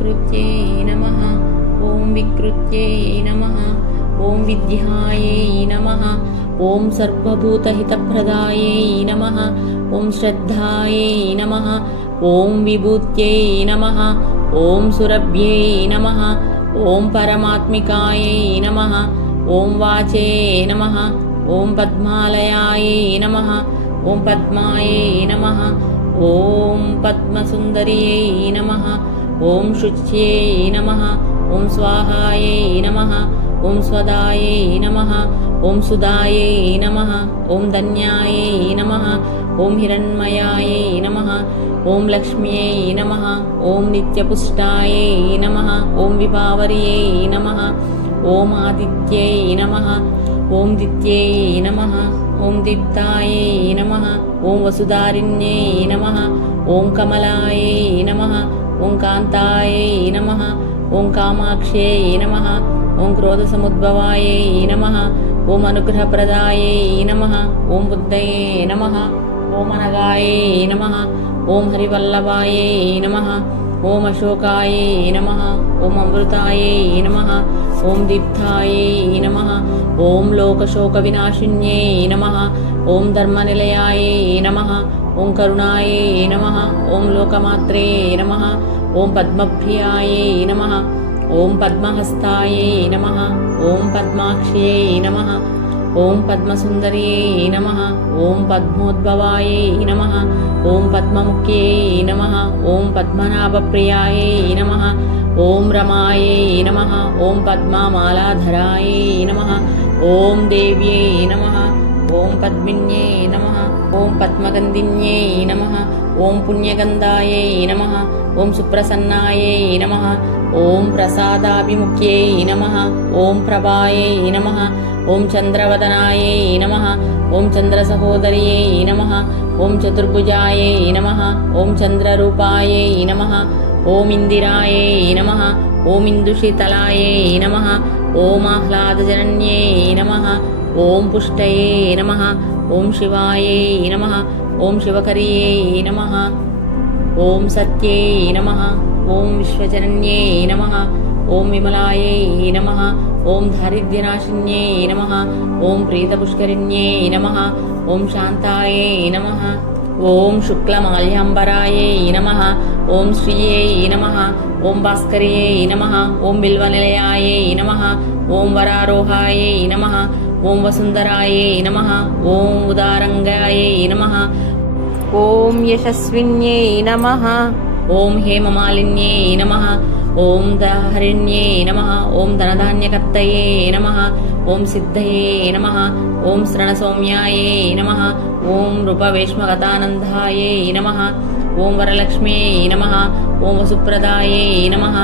विकृत्यै नमः ॐ विकृत्यै नमः ॐ विद्यायै नमः ॐ सर्वभूतहितप्रदायै नमः ॐ श्रद्धायै नमः ॐ विभूत्यै नमः ॐ सुरभ्यै नमः ॐ परमात्मिकायै नमः ॐ वाचे नमः ॐ पद्मालयायै नमः ॐ पद्मायै नमः ॐ पद्मसुन्दर्यै नमः ॐ शुच्यै नमः ॐ स्वाहायै नमः ॐ स्वदायै नमः ॐ सुदायै नमः ॐ धन्यायै नमः ॐ हिरण्मयायै नमः ॐ लक्ष्म्यै नमः ॐ नित्यपुष्टायै नमः ॐ विभावर्यै नमः ॐ आदित्यै नमः ॐ दित्यै नमः ॐ दीप्तायै नमः ॐ वसुधारिण्यै नमः ॐ कमलायै नमः ॐ कान्तायै नमः ॐ कामाक्ष्यै नमः ॐ क्रोधसमुद्भवायै नमः ॐ अनुग्रहप्रदायै नमः ॐ बुद्धये नमः ॐ अनगायै नमः ॐ हरिवल्लभायै नमः ॐ अशोकायै नमः ॐ अमृतायै नमः ॐ दीप्तायै नमः ॐ लोकशोकविनाशिन्यै नमः ॐ धर्मनिलयायै नमः ॐ करुणायै नमः ॐ लोकमात्रे नमः ॐ पद्मप्रियायै नमः ॐ पद्महस्तायै नमः ॐ पद्माक्ष्यै नमः ॐ पद्मसुन्दर्यै नमः ॐ पद्मोद्भवायै नमः ॐ पद्ममुख्यै नमः ॐ पद्मनाभप्रियायै नमः ॐ रमायै नमः ॐ पद्ममालाधरायै नमः ॐ देव्यै नमः ॐ पद्मिन्यै नमः ॐ पद्मगन्धिन्यै नमः ॐ पुण्यगन्धायै नमः ॐ सुप्रसन्नायै नमः ॐ प्रसादाभिमुख्यै नमः ॐ प्रभायै नमः ॐ चन्द्रवदनायै नमः ॐ चन्द्रसहोदर्यै नमः ॐ चतुर्भुजायै नमः ॐ चन्द्ररूपायै नमः ॐ इन्दिरायै नमः ॐ इन्दुशीतलायै नमः ॐ आह्लादजनन्यै नमः ॐ पुष्टये नमः ॐ शिवायै नमः ॐ शिवकर्यै नमः ॐ सत्यै नमः ॐ विश्वजनन्यै नमः ॐ विमलायै नमः ॐ दारिद्र्यनाशिन्यै नमः ॐ प्रीतपुष्करिण्यै नमः ॐ शान्तायै नमः ॐ शुक्लमाल्याम्बरायै नमः ॐ श्रियै नमः ॐ भास्कर्यै नमः ॐ बिल्वनिलयायै नमः ॐ वरारोहायै नमः ॐ वसुन्धरायै नमः ॐ उदारङ्गायै नमः ॐ यशस्विन्यै नमः ॐ हेममालिन्यै नमः ॐ दहरिण्यै नमः ॐ धनधान्यकर्तये नमः ॐ सिद्धये नमः ॐ श्रणसौम्यायै नमः ॐ रूपवेश्मगतानन्दायै नमः ॐ वरलक्ष्म्यै नमः ॐ वसुप्रदायै नमः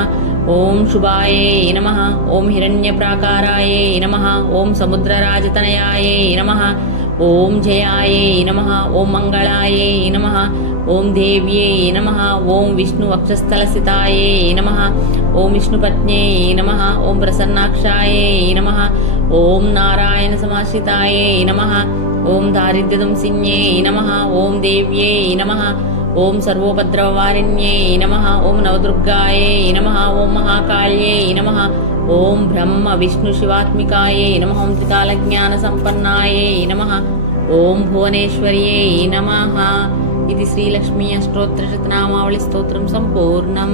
ॐ शुभायै नमः ॐ हिरण्यप्राकारायै नमः ॐ समुद्रराजतनयायै नमः ॐ जयायै नमः ॐ मङ्गलायै नमः ॐ देव्यै नमः ॐ विष्णुवक्षस्थलस्थितायै नमः ॐ विष्णुपत्न्यै नमः ॐ प्रसन्नाक्षायै नमः ॐ नारायणसमाश्रितायै नमः ॐ दारिद्र्यदंसिन्यै नमः ॐ देव्यै नमः ॐ सर्वोपद्रववारिण्यै नमः ॐ नवदुर्गायै नमः ॐ महाकाल्यै नमः ॐ ब्रह्म विष्णुशिवात्मिकायै नमः ॐ त्रिकालज्ञानसम्पन्नायै नमः ॐ भुवनेश्वर्यै नमः। ఇది శ్రీలక్ష్మీ అష్టోత్తర శతనామావళి స్తోత్రం సంపూర్ణం।